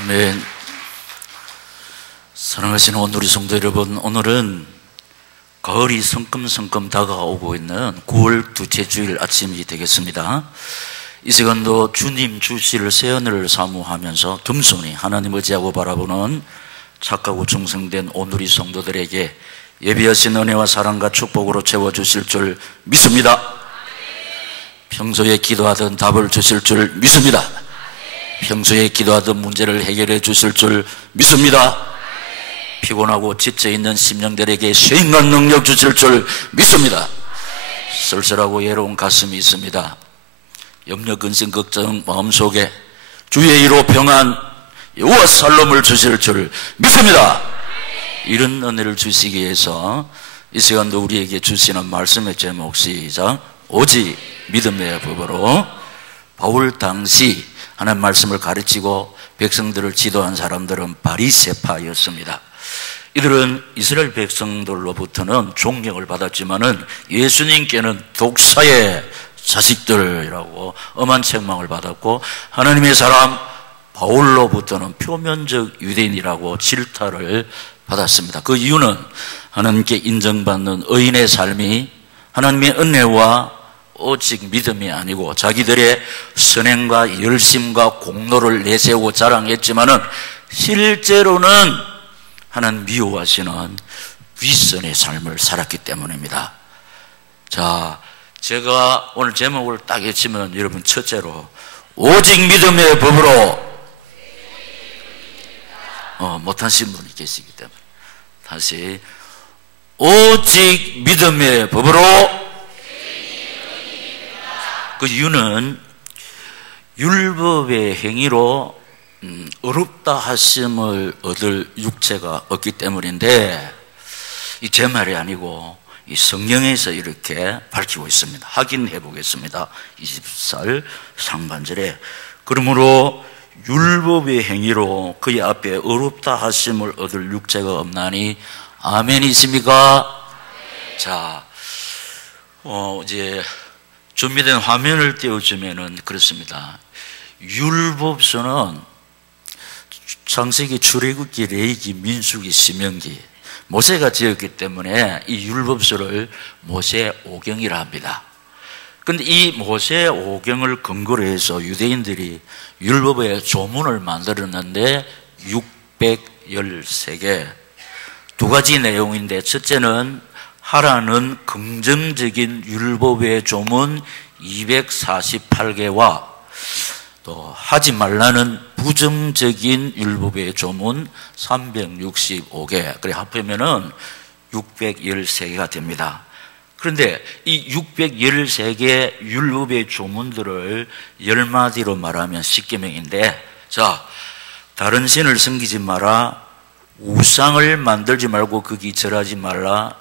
아멘. 사랑하시는 오늘의 성도 여러분, 오늘은 가을이 성큼성큼 다가오고 있는 9월 둘째 주일 아침이 되겠습니다. 이 시간도 주님 주실 새하늘을 사모하면서 겸손히 하나님 의지하고 바라보는 착하고 충성된 오늘의 성도들에게 예비하신 은혜와 사랑과 축복으로 채워주실 줄 믿습니다. 평소에 기도하던 답을 주실 줄 믿습니다. 평소에 기도하던 문제를 해결해 주실 줄 믿습니다. 피곤하고 지쳐있는 심령들에게 쇠인간 능력 주실 줄 믿습니다. 쓸쓸하고 외로운 가슴이 있습니다. 염려, 근심, 걱정 마음속에 주의 이로 평안, 여호와 살롬을 주실 줄 믿습니다. 이런 은혜를 주시기 위해서 이 시간도 우리에게 주시는 말씀의 제목 시작. 오직 믿음의 법으로. 바울 당시 하나님 말씀을 가르치고 백성들을 지도한 사람들은 바리새파였습니다. 이들은 이스라엘 백성들로부터는 존경을 받았지만은 예수님께는 독사의 자식들이라고 엄한 책망을 받았고, 하나님의 사람 바울로부터는 표면적 유대인이라고 질타를 받았습니다. 그 이유는 하나님께 인정받는 의인의 삶이 하나님의 은혜와 오직 믿음이 아니고 자기들의 선행과 열심과 공로를 내세우고 자랑했지만은 실제로는 하나님 미워하시는 윗선의 삶을 살았기 때문입니다. 자, 제가 오늘 제목을 딱 외치면 여러분, 첫째로 오직 믿음의 법으로, 못하신 분이 계시기 때문에 다시 오직 믿음의 법으로. 그 이유는 율법의 행위로 어렵다 하심을 얻을 육체가 없기 때문인데, 이 제 말이 아니고 이 성경에서 이렇게 밝히고 있습니다. 확인해 보겠습니다. 20살 상반절에 그러므로 율법의 행위로 그의 앞에 어렵다 하심을 얻을 육체가 없나니. 아멘이십니까? 아멘. 자, 이제 준비된 화면을 띄워주면은 그렇습니다. 율법서는 창세기, 출애굽기, 레위기, 민수기, 신명기, 모세가 지었기 때문에 이 율법서를 모세 오경이라 합니다. 그런데 이 모세 오경을 근거로 해서 유대인들이 율법의 조문을 만들었는데 613개, 두 가지 내용인데, 첫째는 하라는 긍정적인 율법의 조문 248개와 또 하지 말라는 부정적인 율법의 조문 365개, 그래 합하면은 613개가 됩니다. 그런데 이 613개 율법의 조문들을 10마디로 말하면 10계명인데, 자, 다른 신을 섬기지 마라, 우상을 만들지 말고 거기 절하지 말라,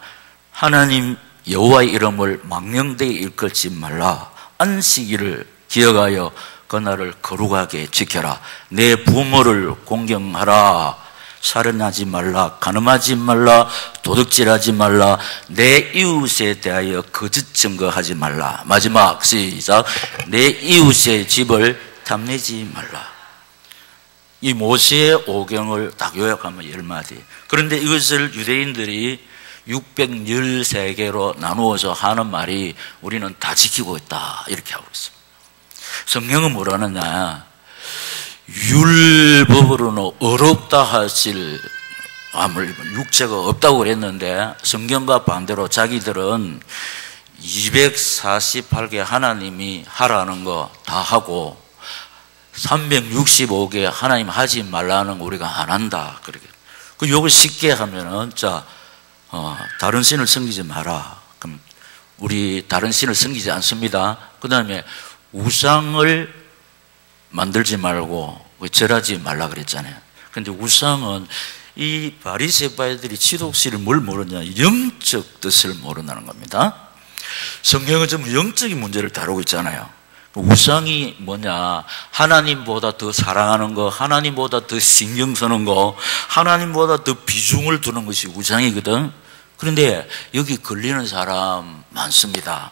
하나님 여호와의 이름을 망령되게 일컫지 말라, 안식일을 기억하여 그날을 거룩하게 지켜라, 내 부모를 공경하라, 살인하지 말라, 간음하지 말라, 도둑질하지 말라, 내 이웃에 대하여 거짓 증거하지 말라. 마지막 시작. 내 이웃의 집을 탐내지 말라. 이 모세의 오경을 딱 요약하면 10마디. 그런데 이것을 유대인들이 613개로 나누어서 하는 말이 우리는 다 지키고 있다, 이렇게 하고 있습니다. 성경은 뭐라느냐, 율법으로는 어렵다 하실 육체가 없다고 그랬는데, 성경과 반대로 자기들은 248개 하나님이 하라는 거 다 하고 365개 하나님 하지 말라는 거 우리가 안 한다. 그렇게. 그 요걸 쉽게 하면은, 자, 다른 신을 섬기지 마라. 그럼 우리 다른 신을 섬기지 않습니다. 그 다음에 우상을 만들지 말고 절하지 말라 그랬잖아요. 그런데 우상은 이 바리새파이들이 지독실을 뭘 모르냐, 영적 뜻을 모른다는 겁니다. 성경은 전부 영적인 문제를 다루고 있잖아요. 우상이 뭐냐, 하나님보다 더 사랑하는 거, 하나님보다 더 신경 쓰는 거, 하나님보다 더 비중을 두는 것이 우상이거든. 그런데 여기 걸리는 사람 많습니다.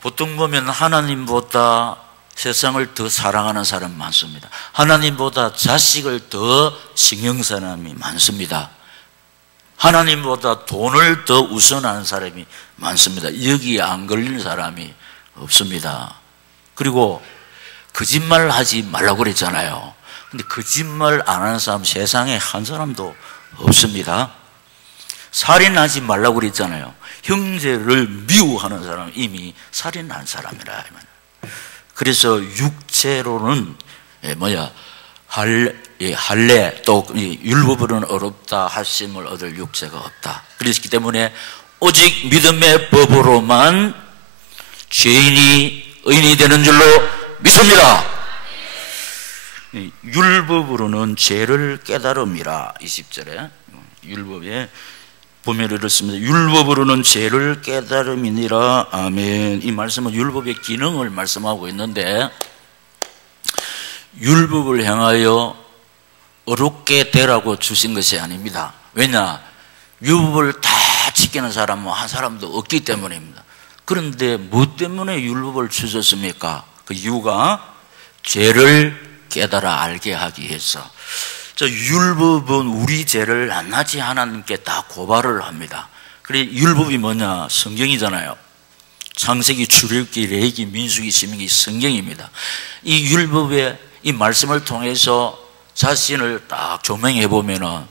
보통 보면 하나님보다 세상을 더 사랑하는 사람 많습니다. 하나님보다 자식을 더 신경 사람이 많습니다. 하나님보다 돈을 더 우선하는 사람이 많습니다. 여기에 안 걸리는 사람이 없습니다. 그리고 거짓말 하지 말라고 그랬잖아요. 근데 거짓말 안 하는 사람 세상에 한 사람도 없습니다. 살인하지 말라고 그랬잖아요. 형제를 미워하는 사람은 이미 살인한 사람이라. 그래서 육체로는 할례 또 율법으로는 어렵다 하심을 얻을 육체가 없다. 그렇기 때문에 오직 믿음의 법으로만 죄인이 의인이 되는 줄로 믿습니다. 율법으로는 죄를 깨달음이라. 20절에 율법에 보면 이렇습니다. 율법으로는 죄를 깨달음이니라. 아멘. 이 말씀은 율법의 기능을 말씀하고 있는데, 율법을 향하여 어렵게 되라고 주신 것이 아닙니다. 왜냐? 율법을 다 지키는 사람은 한 사람도 없기 때문입니다. 그런데 무엇 때문에 율법을 주셨습니까? 그 이유가 죄를 깨달아 알게 하기 위해서. 율법은 우리 죄를 낱낱이 하나님께 다 고발을 합니다. 그래, 율법이 뭐냐? 성경이잖아요. 창세기, 출애굽기, 레위기, 민수기, 신명기, 성경입니다. 이 율법의 이 말씀을 통해서 자신을 딱 조명해 보면은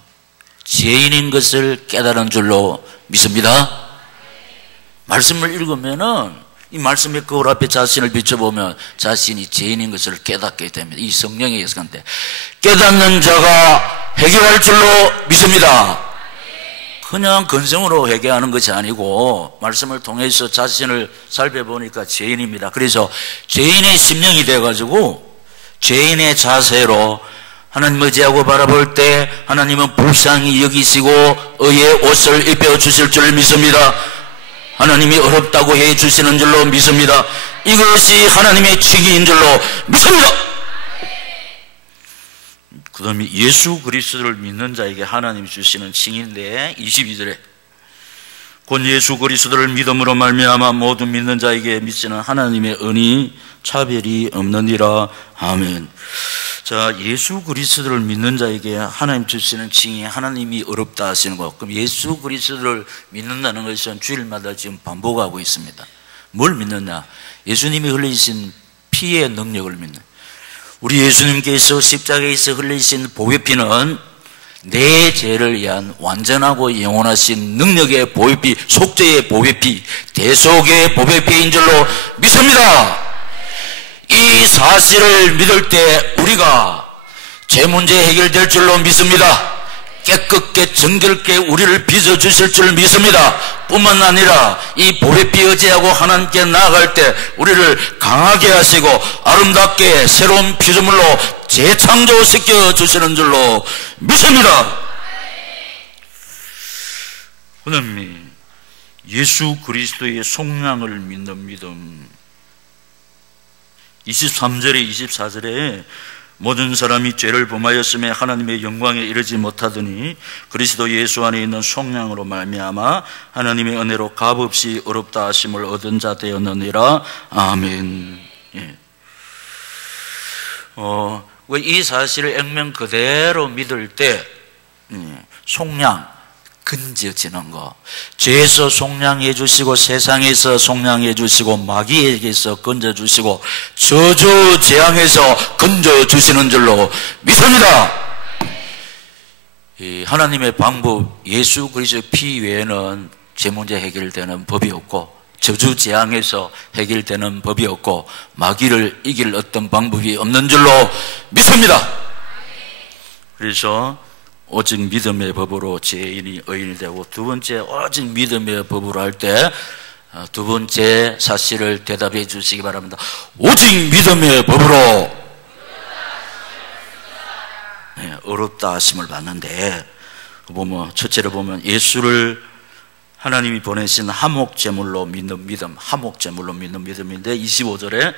죄인인 것을 깨달은 줄로 믿습니다. 말씀을 읽으면은 이 말씀의 거울 앞에 자신을 비춰보면 자신이 죄인인 것을 깨닫게 됩니다. 이 성령의 역사인데 깨닫는 자가 회개할 줄로 믿습니다. 그냥 근성으로 회개하는 것이 아니고 말씀을 통해서 자신을 살펴보니까 죄인입니다. 그래서 죄인의 심령이 돼가지고 죄인의 자세로 하나님을 의지하고 바라볼 때 하나님은 불쌍히 여기시고 의의 옷을 입혀주실 줄 믿습니다. 하나님이 어렵다고 해주시는 줄로 믿습니다. 이것이 하나님의 칙인 줄로 믿습니다. 그 다음에 예수 그리스도를 믿는 자에게 하나님이 주시는 칭인데 22절에 곧 예수 그리스도를 믿음으로 말미암아 모든 믿는 자에게 미치는 하나님의 은이 차별이 없느니라. 아멘. 자, 예수 그리스도를 믿는 자에게 하나님 주시는 칭이 하나님이 어렵다 하시는 것. 그럼 예수 그리스도를 믿는다는 것은 주일마다 지금 반복하고 있습니다. 뭘 믿느냐? 예수님이 흘리신 피의 능력을 믿는. 우리 예수님께서 십자가에서 흘리신 보혈피는 내 죄를 위한 완전하고 영원하신 능력의 보혈피, 속죄의 보혈피, 대속의 보혈피인 줄로 믿습니다. 이 사실을 믿을 때 우리가 죄 문제 해결될 줄로 믿습니다. 깨끗게 정결케 우리를 빚어주실 줄 믿습니다. 뿐만 아니라 이 보혈피 의지하고 하나님께 나아갈 때 우리를 강하게 하시고 아름답게 새로운 피조물로 재창조시켜 주시는 줄로 믿습니다. 그다음에 예수 그리스도의 속량을 믿는 믿음. 23절에 24절에 모든 사람이 죄를 범하였음에 하나님의 영광에 이르지 못하더니 그리스도 예수 안에 있는 속량으로 말미암아 하나님의 은혜로 값없이 어렵다 하심을 얻은 자 되었느니라. 아멘. 예. 이 사실을 액면 그대로 믿을 때 속량, 건져지는 거, 죄에서 속량해 주시고 세상에서 속량해 주시고 마귀에게서 건져 주시고 저주 재앙에서 건져 주시는 줄로 믿습니다. 하나님의 방법, 예수 그리스도의 피 외에는 죄 문제 해결되는 법이 없고 저주 재앙에서 해결되는 법이 없고 마귀를 이길 어떤 방법이 없는 줄로 믿습니다. 그래서 오직 믿음의 법으로 죄인이 의인이 되고, 두 번째 오직 믿음의 법으로 할 때 두 번째 사실을 대답해 주시기 바랍니다. 오직 믿음의 법으로 어렵다 하심을 받는데, 보면 첫째로 보면 예수를 하나님이 보내신 화목제물로 믿는 믿음, 화목제물로 믿는 믿음인데 25절에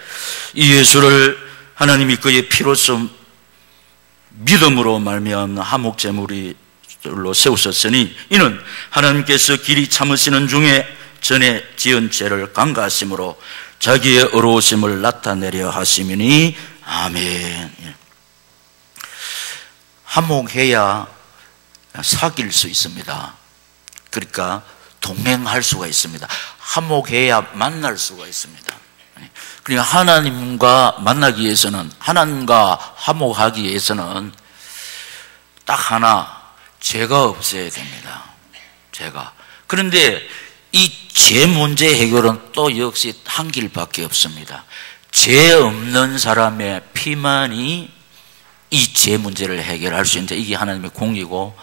이 예수를 하나님이 그의 피로써 믿음으로 말미암는 화목제물로 세우셨으니 이는 하나님께서 길이 참으시는 중에 전에 지은 죄를 간과하심으로 자기의 의로우심을 나타내려 하시미니 아멘. 한몫해야 사귈 수 있습니다. 그러니까 동행할 수가 있습니다. 한몫해야 만날 수가 있습니다. 그러니까 하나님과 만나기 위해서는, 하나님과 한몫하기 위해서는 딱 하나, 죄가 없어야 됩니다. 죄가. 그런데 이 죄 문제 해결은 또 역시 한 길밖에 없습니다. 죄 없는 사람의 피만이 이 죄 문제를 해결할 수 있는데, 이게 하나님의 공이고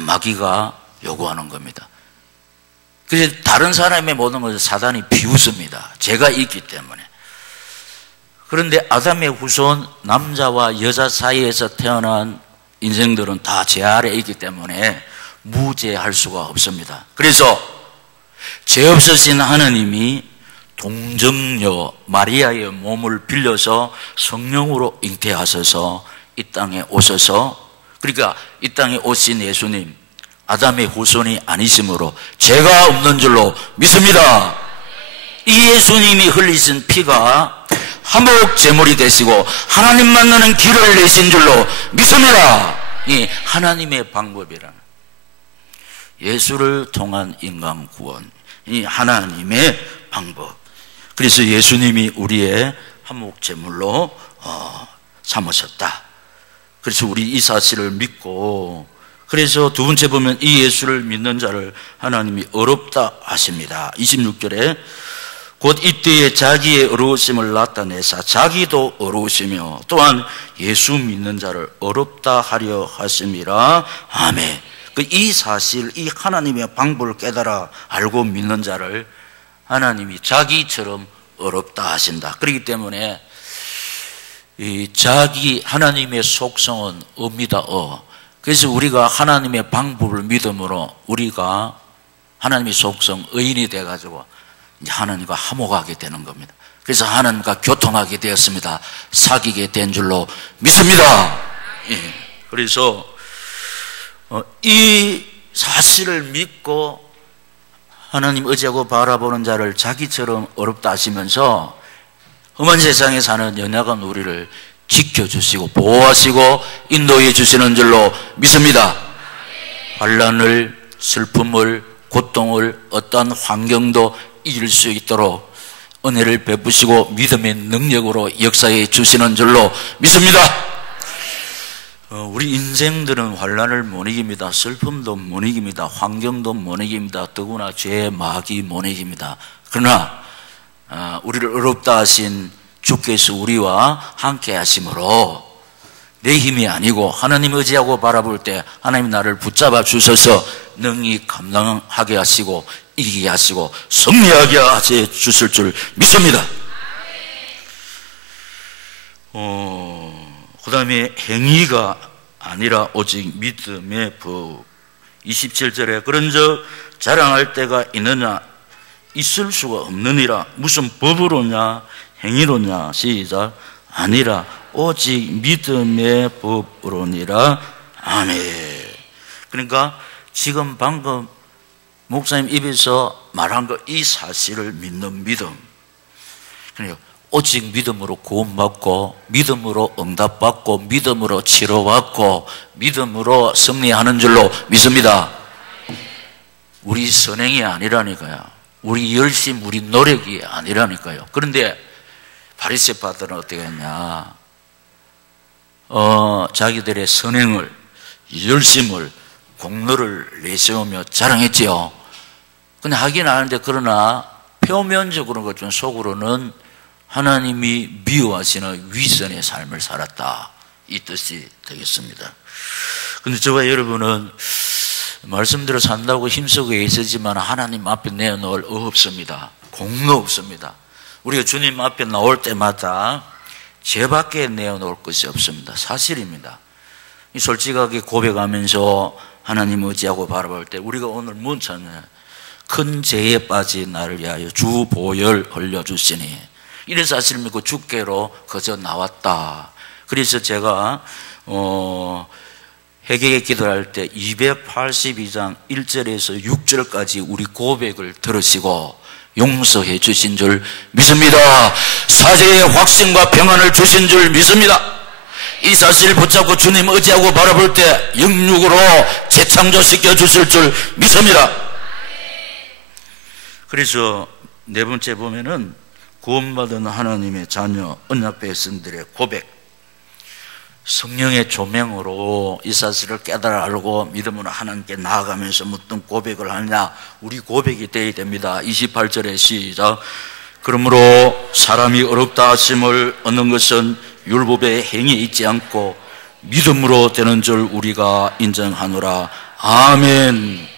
마귀가 요구하는 겁니다. 그래서 다른 사람의 모든 것을 사단이 비웃습니다. 죄가 있기 때문에. 그런데 아담의 후손 남자와 여자 사이에서 태어난 인생들은 다 죄 아래에 있기 때문에 무죄할 수가 없습니다. 그래서 죄 없으신 하나님이 동정녀 마리아의 몸을 빌려서 성령으로 잉태하셔서 이 땅에 오셔서, 그러니까 이 땅에 오신 예수님, 아담의 후손이 아니시므로 죄가 없는 줄로 믿습니다. 이 예수님이 흘리신 피가 한몫 제물이 되시고 하나님 만나는 길을 내신 줄로 믿습니다. 이 하나님의 방법이라는, 예수를 통한 인간 구원, 이 하나님의 방법. 그래서 예수님이 우리의 한몫 제물로 삼으셨다. 그래서 우리 이 사실을 믿고, 그래서 두 번째 보면 이 예수를 믿는 자를 하나님이 어렵다 하십니다. 26절에 곧 이때에 자기의 어려우심을 나타내사 자기도 어려우시며 또한 예수 믿는 자를 어렵다 하려 하심이라. 아멘. 이 사실, 이 하나님의 방법을 깨달아 알고 믿는 자를 하나님이 자기처럼 어렵다 하신다. 그렇기 때문에 이 자기 하나님의 속성은 어입니다. 그래서 우리가 하나님의 방법을 믿음으로 우리가 하나님의 속성 의인이 돼가지고 이제 하나님과 화목하게 되는 겁니다. 그래서 하나님과 교통하게 되었습니다. 사귀게 된 줄로 믿습니다. 예. 그래서 이 사실을 믿고 하나님 의지하고 바라보는 자를 자기처럼 어렵다 하시면서 험한 세상에 사는 연약한 우리를 지켜주시고 보호하시고 인도해 주시는 줄로 믿습니다. 환난을, 슬픔을, 고통을, 어떠한 환경도 이길 수 있도록 은혜를 베푸시고 믿음의 능력으로 역사해 주시는 줄로 믿습니다. 우리 인생들은 환난을 못 이깁니다. 슬픔도 못 이깁니다. 환경도 못 이깁니다. 더구나 죄의 마귀 못 이깁니다. 그러나 우리를 어렵다 하신 주께서 우리와 함께 하심으로 내 힘이 아니고 하나님 의지하고 바라볼 때 하나님 나를 붙잡아 주셔서 능히 감당하게 하시고 이기게 하시고 승리하게 하셔 주실 줄 믿습니다. 그 다음에 행위가 아니라 오직 믿음의 법. 27절에 그런즉 자랑할 때가 있느냐 있을 수가 없느니라. 무슨 법으로냐 행위로냐. 시작. 아니라 오직 믿음의 법으로니라. 아멘. 그러니까 지금 방금 목사님 입에서 말한 거, 이 사실을 믿는 믿음. 그러니까 오직 믿음으로 구원받고 믿음으로 응답받고 믿음으로 치료받고 믿음으로 승리하는 줄로 믿습니다. 우리 선행이 아니라니까요. 우리 열심, 우리 노력이 아니라니까요. 그런데 바리새파들은 어떻게 했냐? 자기들의 선행을, 열심을, 공로를 내세우며 자랑했지요. 근데 하긴 하는데, 그러나 표면적으로 좀 속으로는 하나님이 미워하시는 위선의 삶을 살았다, 이 뜻이 되겠습니다. 근데 저와 여러분은 말씀대로 산다고 힘쓰고 애쓰지만 하나님 앞에 내어놓을 없습니다. 공로 없습니다. 우리가 주님 앞에 나올 때마다 죄밖에 내어놓을 것이 없습니다. 사실입니다. 솔직하게 고백하면서 하나님 의지하고 바라볼 때 우리가 오늘 뭔 찾냐? 큰 죄에 빠진 나를 위하여 주 보혈 흘려주시니, 이런 사실을 믿고 주께로 거저 나왔다. 그래서 제가 회개의 기도할 때 282장 1절에서 6절까지 우리 고백을 들으시고 용서해 주신 줄 믿습니다. 사죄의 확신과 평안을 주신 줄 믿습니다. 이 사실을 붙잡고 주님 의지하고 바라볼 때 영육으로 재창조시켜 주실 줄 믿습니다. 그래서 네 번째 보면은 구원받은 하나님의 자녀 언약 백성들의 고백, 성령의 조명으로 이 사실을 깨달아 알고 믿음으로 하나님께 나아가면서 어떤 고백을 하느냐, 우리 고백이 되어야 됩니다. 28절에 시작. 그러므로 사람이 어렵다 하심을 얻는 것은 율법의 행위에 있지 않고 믿음으로 되는 줄 우리가 인정하노라. 아멘.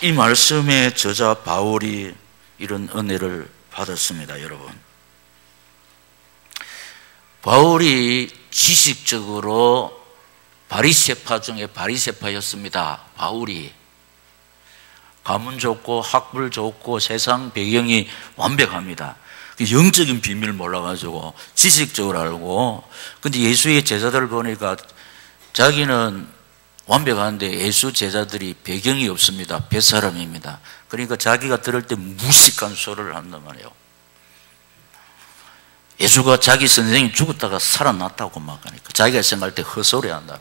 이 말씀의 저자 바울이 이런 은혜를 받았습니다. 여러분, 바울이 지식적으로 바리새파 중에 바리새파였습니다. 바울이 가문 좋고 학벌 좋고 세상 배경이 완벽합니다. 영적인 비밀을 몰라가지고 지식적으로 알고, 근데 예수의 제자들을 보니까 자기는 완벽한데 예수 제자들이 배경이 없습니다. 뱃사람입니다. 그러니까 자기가 들을 때 무식한 소리를 한단 말이에요. 예수가 자기 선생이 죽었다가 살아났다고 막 하니까 자기가 생각할 때 헛소리 한다.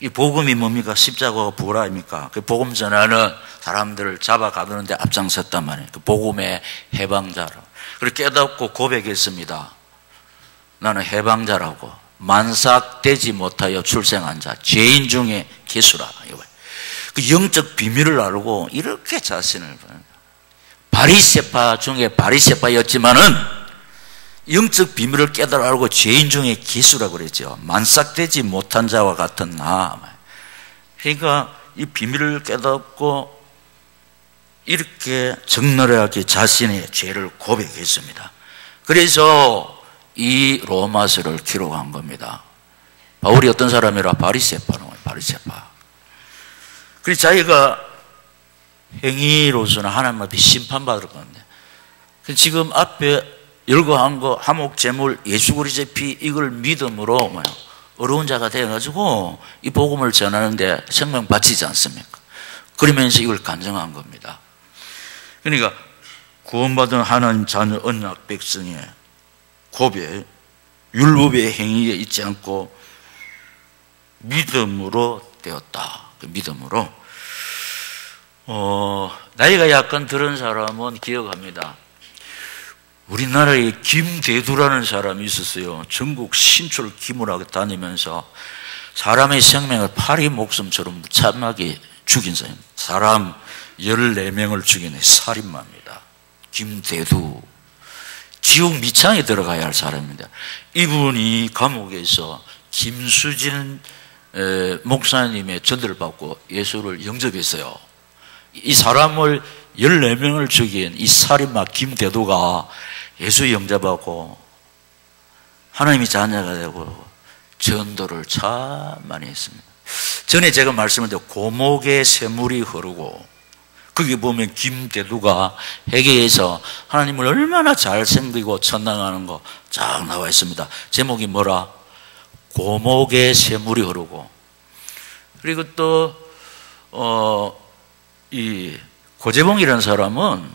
이 복음이 뭡니까? 십자가가 부활 아닙니까? 그 복음 전하는 사람들을 잡아가두는데 앞장섰단 말이에요. 그 복음의 해방자로. 그리고 깨닫고 고백했습니다. 나는 해방자라고. 만삭되지 못하여 출생한 자, 죄인 중에 기수라. 그 영적 비밀을 알고 이렇게 자신을, 바리새파 중에 바리새파였지만은 영적 비밀을 깨달아 알고 죄인 중에 기수라고 그랬죠. 만삭되지 못한 자와 같은 나. 그러니까 이 비밀을 깨닫고 이렇게 적나라하게 자신의 죄를 고백했습니다. 그래서 이 로마서를 기록한 겁니다. 바울이 어떤 사람이라? 바리새파는 바리새파. 그래서 자기가 행위로서는 하나님 앞에 심판받을 건데, 지금 앞에 열거한 거 화목 제물 예수 그리스도의 피, 이걸 믿음으로 어려운 자가 되어가지고 이 복음을 전하는데 생명 바치지 않습니까? 그러면서 이걸 간증한 겁니다. 그러니까 구원받은 하나님 자녀 언약 백성의 고백, 율법의 행위에 있지 않고 믿음으로 되었다. 그 믿음으로. 나이가 약간 들은 사람은 기억합니다. 우리나라에 김대두라는 사람이 있었어요. 전국 신출 기물하게 다니면서 사람의 생명을 파리 목숨처럼 무참하게 죽인 사람, 사람 14명을 죽인 살인마입니다. 김대두. 지옥 미창에 들어가야 할 사람입니다. 이분이 감옥에서 김수진 목사님의 전도를 받고 예수를 영접했어요. 이 사람을 14명을 죽인 이 살인마 김대두가 예수 영접하고 하나님의 자녀가 되고 전도를 참 많이 했습니다. 전에 제가 말씀드린 고목의 샘물이 흐르고, 거기 보면 김대두가 회개해서 하나님을 얼마나 잘 섬기고 천당하는 거 쫙 나와 있습니다. 제목이 뭐라? 고목의 샘물이 흐르고. 그리고 또 이 고재봉이라는 사람은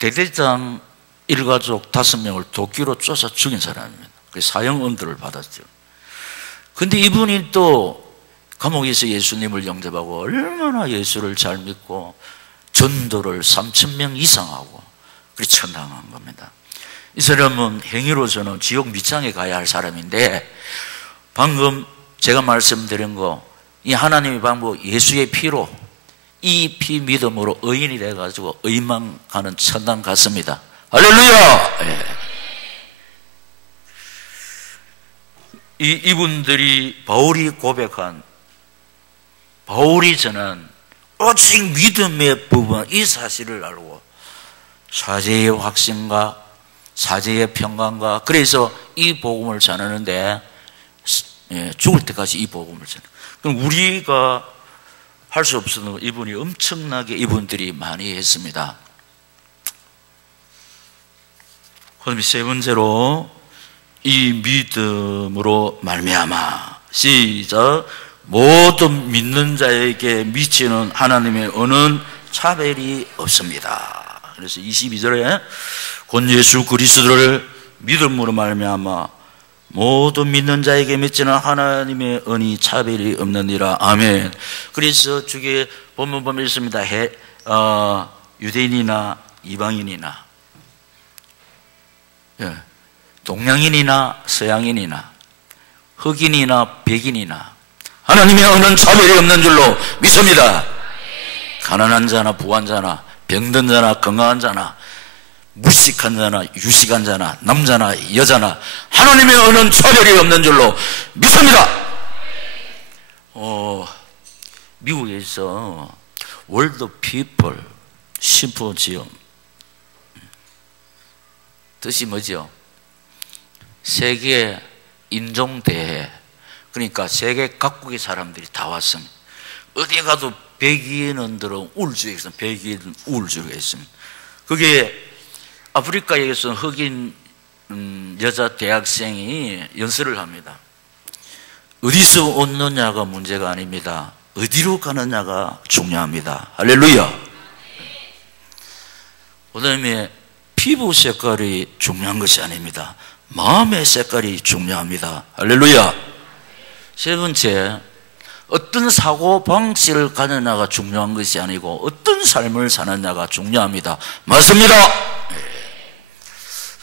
대대장 일가족 5명을 도끼로 쫓아 죽인 사람입니다. 그 사형 언도를 받았죠. 근데 이분이 또 감옥에서 예수님을 영접하고 얼마나 예수를 잘 믿고 전도를 3,000명 이상 하고 그렇게 천당한 겁니다. 이 사람은 행위로서는 지옥 밑창에 가야 할 사람인데, 방금 제가 말씀드린 거, 이 하나님의 방법 예수의 피로, 이 피 믿음으로 의인이 돼가지고 의만 가는 천당 갔습니다. 할렐루야! 예. 이분들이 바울이 고백한, 바울이 전한 오직 믿음의 부분, 이 사실을 알고 사죄의 확신과 사죄의 평강과, 그래서 이 복음을 전하는데 죽을 때까지 이 복음을 전해. 그럼 우리가 할 수 없어도 이분이 엄청나게 이분들이 많이 했습니다. 그럼 세 번째로 이 믿음으로 말미암아, 시작, 모든 믿는 자에게 미치는 하나님의 은은 차별이 없습니다. 그래서 22절에 곧 예수 그리스도를 믿음으로 말미암아 모든 믿는 자에게 맺지는 하나님의 은이 차별이 없느니라. 아멘. 그래서 주게 본문 보면 있습니다. 유대인이나 이방인이나 동양인이나 서양인이나 흑인이나 백인이나 하나님의 은은 차별이 없는 줄로 믿습니다. 가난한 자나 부한 자나 병든 자나 건강한 자나 무식한 자나 유식한 자나 남자나 여자나 하나님의 은은 차별이 없는 줄로 믿습니다. 미국에서 월드 피플 심포지엄, 뜻이 뭐죠? 세계 인종대회. 그러니까 세계 각국의 사람들이 다 왔습니다. 어디에 가도 백인들은 우울증이 있습니다. 백인 우울증이 있습니다. 그게 아프리카에서 흑인 여자 대학생이 연설을 합니다. 어디서 오느냐가 문제가 아닙니다. 어디로 가느냐가 중요합니다. 할렐루야. 그 다음에 피부 색깔이 중요한 것이 아닙니다. 마음의 색깔이 중요합니다. 할렐루야. 세 번째, 어떤 사고 방식을 가느냐가 중요한 것이 아니고 어떤 삶을 사느냐가 중요합니다. 맞습니다.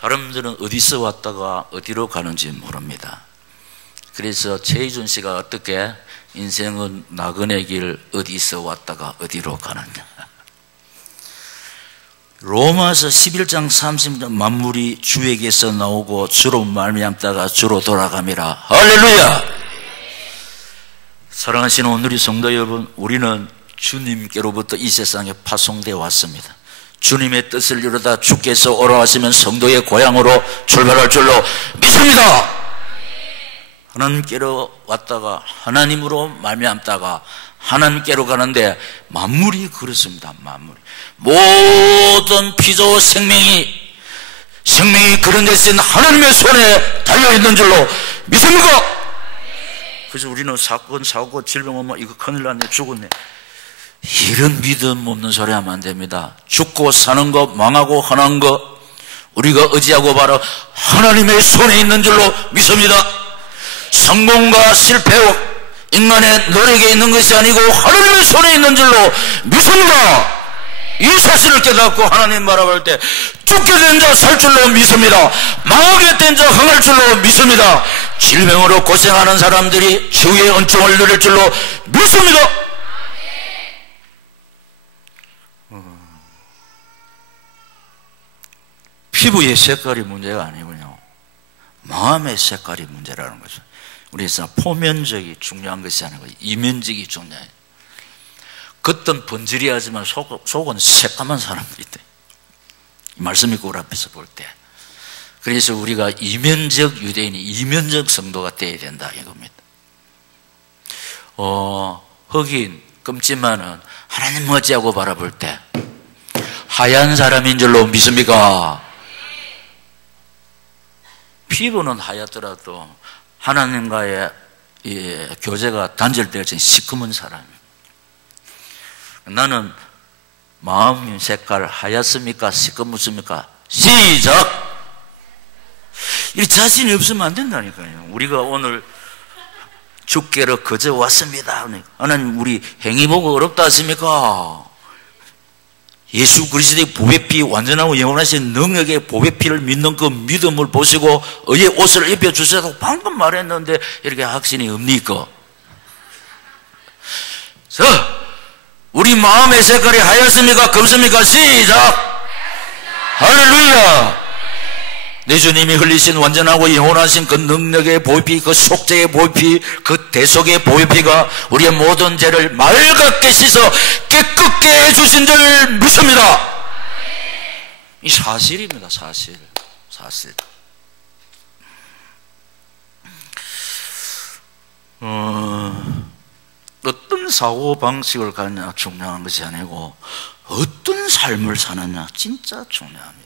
사람들은 어디서 왔다가 어디로 가는지 모릅니다. 그래서 최희준 씨가 어떻게 인생은 나그네 길 어디서 왔다가 어디로 가느냐. 로마서 11장 30절 만물이 주에게서 나오고 주로 말미암다가 주로 돌아갑니다. 할렐루야. 사랑하시는 오늘의 성도 여러분, 우리는 주님께로부터 이 세상에 파송되어 왔습니다. 주님의 뜻을 이루다 주께서 오라 하시면 성도의 고향으로 출발할 줄로 믿습니다. 하나님께로 왔다가 하나님으로 말미암다가 하나님께로 가는데 만물이 그렇습니다. 만물이 모든 피조 생명이 그런 데서 하나님의 손에 달려있는 줄로 믿습니까? 그래서 우리는 사건, 사고, 질병 오면 이거 큰일 났네, 죽었네, 이런 믿음 없는 소리 하면 안 됩니다. 죽고 사는 것, 망하고 하는 것, 우리가 의지하고 바로 하나님의 손에 있는 줄로 믿습니다. 성공과 실패와 인간의 노력에 있는 것이 아니고 하나님의 손에 있는 줄로 믿습니다. 이 사실을 깨닫고 하나님 바라볼 때 죽게 된 자 살 줄로 믿습니다. 망하게 된 자 흥할 줄로 믿습니다. 질병으로 고생하는 사람들이 치유의 은총을 누릴 줄로 믿습니다. 피부의 색깔이 문제가 아니군요. 마음의 색깔이 문제라는 거죠. 우리에서 포면적이 중요한 것이 아니고 이면적이 중요해요. 겉은 번지리하지만 속은 새까만 사람들이 있대. 말씀이 그 앞에서 볼 때. 그래서 우리가 이면적 유대인이 이면적 성도가 되어야 된다 이겁니다. 흑인 검지만은 하나님 어찌하고 바라볼 때 하얀 사람인 줄로 믿습니까? 피부는 하얗더라도 하나님과의 교제가 단절될 때 시커먼 사람이에요. 나는 마음 색깔 하얗습니까? 시커멓습니까? 시작! 이 자신이 없으면 안 된다니까요. 우리가 오늘 주께로 거저 왔습니다. 하나님 우리 행위 보고 어렵다 하십니까? 예수 그리스도의 보배피, 완전하고 영원하신 능력의 보배피를 믿는 그 믿음을 보시고 의의 옷을 입혀주셔서 방금 말했는데 이렇게 확신이 없니까? 자, 우리 마음의 색깔이 하얗습니까? 검습니까? 시작! 할렐루야! 내 주님이 흘리신 완전하고 영원하신 그 능력의 보배피, 그 속죄의 보배피, 그 대속의 보배피가 우리의 모든 죄를 맑게 씻어 깨끗게 해주신 줄 믿습니다. 이 사실입니다. 사실. 어떤 사고방식을 가느냐 중요한 것이 아니고 어떤 삶을 사느냐 진짜 중요합니다.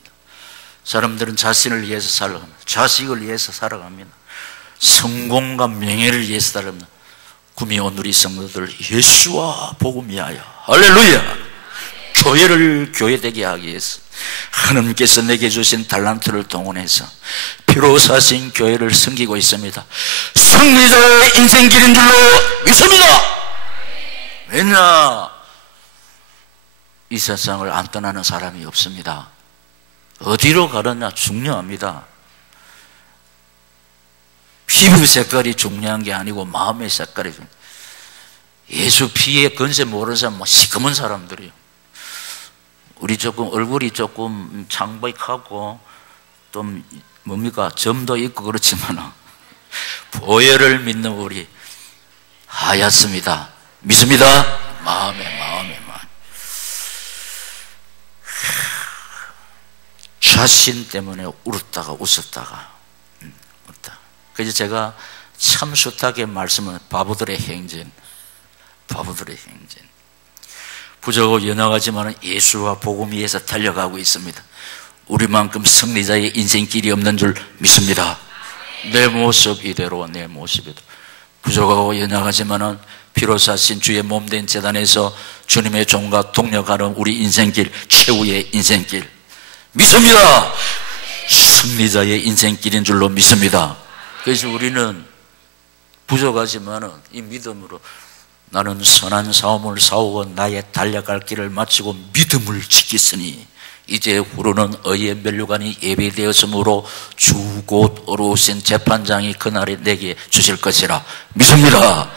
사람들은 자신을 위해서 살아갑니다. 자식을 위해서 살아갑니다. 성공과 명예를 위해서 살아갑니다. 구미 오늘의 성도들 예수와 복음 위하여 할렐루야! 교회를 교회되게 하기 위해서 하나님께서 내게 주신 달란트를 동원해서 피로 사신 교회를 섬기고 있습니다. 승리자의 인생길인 줄로 믿습니다. 왜냐? 이 세상을 안 떠나는 사람이 없습니다. 어디로 가느냐 중요합니다. 피부 색깔이 중요한 게 아니고 마음의 색깔이 중요해요. 예수 피의 건세 모르는 사람 뭐 시커먼 사람들이요. 우리 조금 얼굴이 조금 창백하고 좀 뭡니까 점도 있고 그렇지만 보혈을 믿는 우리 하얗습니다. 믿습니다. 마음에 자신 때문에 울었다가 웃었다가 웃다. 그래서 제가 참 숱하게 말씀은 바보들의 행진. 부족하고 연약하지만 예수와 복음 위에서 달려가고 있습니다. 우리만큼 승리자의 인생길이 없는 줄 믿습니다. 내 모습 이대로 내 모습 이대로 부족하고 연약하지만 피로 사신 주의 몸된 제단에서 주님의 종과 동력하는 우리 인생길, 최후의 인생길 믿습니다. 승리자의 인생길인 줄로 믿습니다. 그래서 우리는 부족하지만 이 믿음으로 나는 선한 싸움을 싸우고 나의 달려갈 길을 마치고 믿음을 지켰으니 이제 후로는 의의 면류관이 예비되었으므로 주 곧 어려우신 재판장이 그날에 내게 주실 것이라 믿습니다.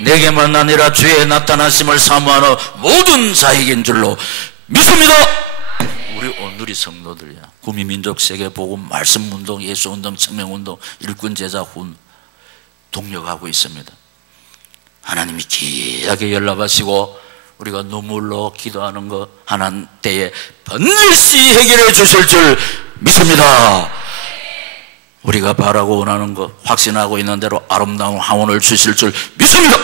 내게만 아니라 주의 나타나심을 사모하는 모든 자에게인 줄로 믿습니다. 우리 오늘이 성도들이야. 구미민족 세계복음 말씀운동 예수운동 청명운동 일꾼제자훈 동력하고 있습니다. 하나님이 귀하게 연락하시고 우리가 눈물로 기도하는 거 하나님 때에 반드시 해결해 주실 줄 믿습니다. 우리가 바라고 원하는 거 확신하고 있는 대로 아름다운 하원을 주실 줄 믿습니다.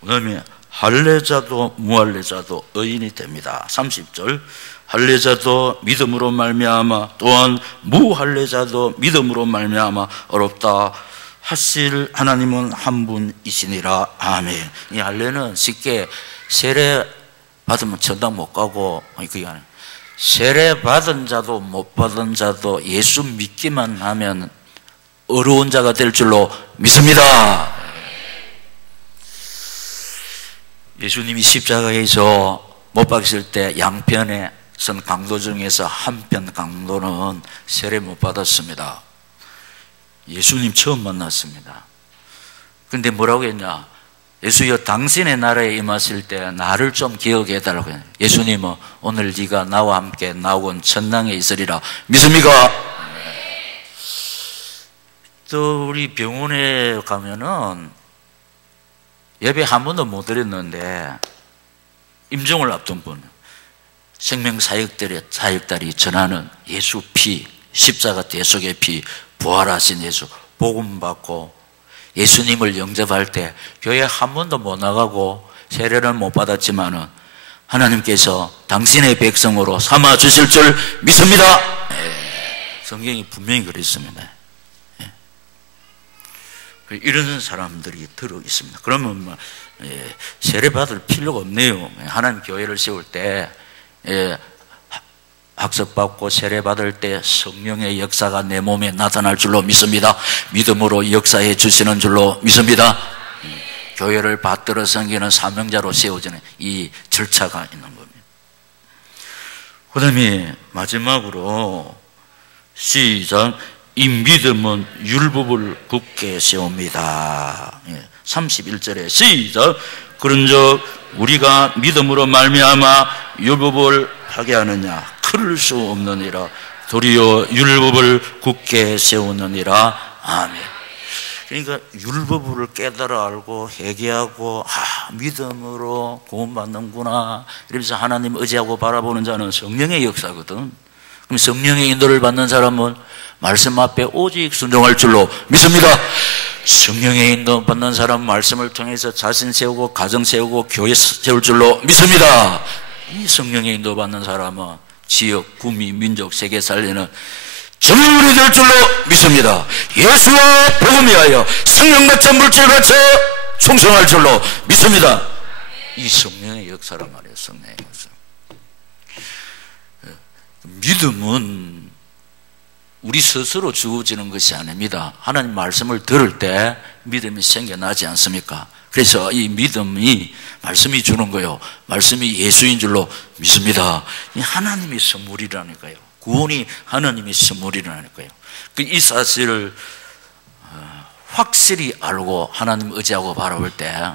그 다음에 할례자도 무할례자도 의인이 됩니다. 30절 할례자도 믿음으로 말미암아 또한 무할례자도 믿음으로 말미암아 어렵다 하실 하나님은 한 분이시니라. 아멘. 이 할례는 쉽게 세례 받으면 천당 못 가고 그게 아니에요. 세례 받은 자도 못 받은 자도 예수 믿기만 하면 어려운 자가 될 줄로 믿습니다. 예수님이 십자가에서 못 박으실 때 양편에 선 강도 중에서 한편 강도는 세례 못 받았습니다. 예수님 처음 만났습니다. 근데 뭐라고 했냐? 예수여 당신의 나라에 임하실 때 나를 좀 기억해 달라고 했냐? 예수님은 오늘 네가 나와 함께 나오건 천당에 있으리라. 믿습니까? 또 우리 병원에 가면은 예배 한 번도 못 드렸는데 임종을 앞둔 분 생명사역달이 전하는 예수 피, 십자가 대속의 피, 부활하신 예수 복음 받고 예수님을 영접할 때 교회 한 번도 못 나가고 세례를 못 받았지만은 하나님께서 당신의 백성으로 삼아 주실 줄 믿습니다. 성경이 분명히 그랬습니다. 이런 사람들이 들어 있습니다. 그러면 뭐 세례 받을 필요가 없네요. 하나님 교회를 세울 때 학습받고 세례받을 때 성령의 역사가 내 몸에 나타날 줄로 믿습니다. 믿음으로 역사해 주시는 줄로 믿습니다. 교회를 받들어 섬기는 사명자로 세워지는 이 절차가 있는 겁니다. 그 다음에 마지막으로 시작. 이 믿음은 율법을 굳게 세웁니다. 31절에 시작. 그런즉 우리가 믿음으로 말미암아 율법을 하게 하느냐? 그럴 수 없느니라. 도리어 율법을 굳게 세우느니라. 아멘. 그러니까 율법을 깨달아 알고 회개하고 믿음으로 구원받는구나 이러면서 하나님 의지하고 바라보는 자는 성령의 역사거든. 그럼 성령의 인도를 받는 사람은 말씀 앞에 오직 순종할 줄로 믿습니다. 성령의 인도 받는 사람은 말씀을 통해서 자신 세우고 가정 세우고 교회 세울 줄로 믿습니다. 이 성령의 인도 받는 사람은 지역, 구미, 민족, 세계 살리는 정물이 될 줄로 믿습니다. 예수와 복음에 하여 성령 받쳐 물질 받쳐 충성할 줄로 믿습니다. 이 성령의 역사란 말이에요. 성령의 역사. 믿음은 우리 스스로 주어지는 것이 아닙니다. 하나님 말씀을 들을 때 믿음이 생겨나지 않습니까? 그래서 이 믿음이 말씀이 주는 거요, 말씀이 예수인 줄로 믿습니다. 이 하나님의 선물이라니까요. 구원이 하나님의 선물이라니까요. 이 사실을 확실히 알고 하나님 의지하고 바라볼 때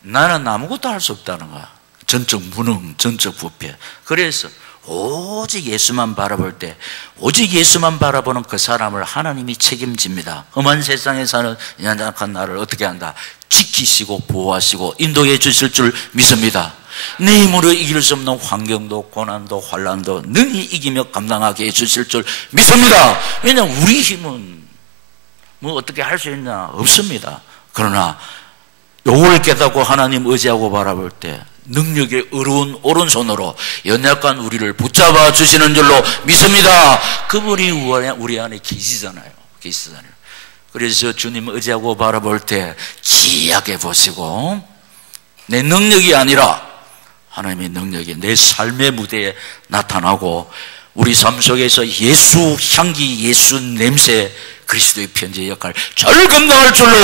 나는 아무것도 할 수 없다는 거야. 전적 무능, 전적 부패. 그래서 오직 예수만 바라볼 때, 오직 예수만 바라보는 그 사람을 하나님이 책임집니다. 험한 세상에 사는 연약한 나를 어떻게 한다? 지키시고 보호하시고 인도해 주실 줄 믿습니다. 내 힘으로 이길 수 없는 환경도 고난도 환난도 능히 이기며 감당하게 해 주실 줄 믿습니다. 왜냐하면 우리 힘은 뭐 어떻게 할 수 있나? 없습니다. 그러나 요걸 깨닫고 하나님 의지하고 바라볼 때 능력의 어려운 오른손으로 연약한 우리를 붙잡아 주시는 줄로 믿습니다. 그분이 우리 안에 계시잖아요. 그래서 주님 의지하고 바라볼 때 지혜하게 보시고 내 능력이 아니라 하나님의 능력이 내 삶의 무대에 나타나고 우리 삶 속에서 예수 향기, 예수 냄새, 그리스도의 편지의 역할을 잘 감당할 줄로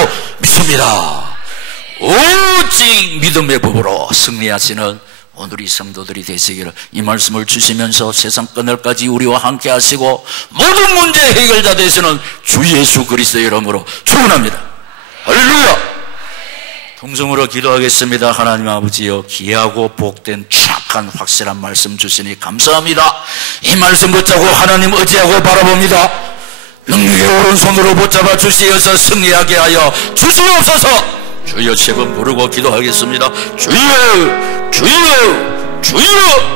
믿습니다. 오직 믿음의 법으로 승리하시는 오늘의 성도들이 되시기를 이 말씀을 주시면서 세상 끝날까지 우리와 함께 하시고 모든 문제 해결자 되시는 주 예수 그리스도의 이름으로 축원합니다. 할렐루야. 통성으로 기도하겠습니다. 하나님 아버지여, 귀하고 복된 착한 확실한 말씀 주시니 감사합니다. 이 말씀 붙잡고 하나님 의지하고 바라봅니다. 능력의 오른손으로 붙잡아 주시어서 승리하게 하여 주시옵소서. 주여, 7번 부르고 기도하겠습니다. 주여, 주여, 주여.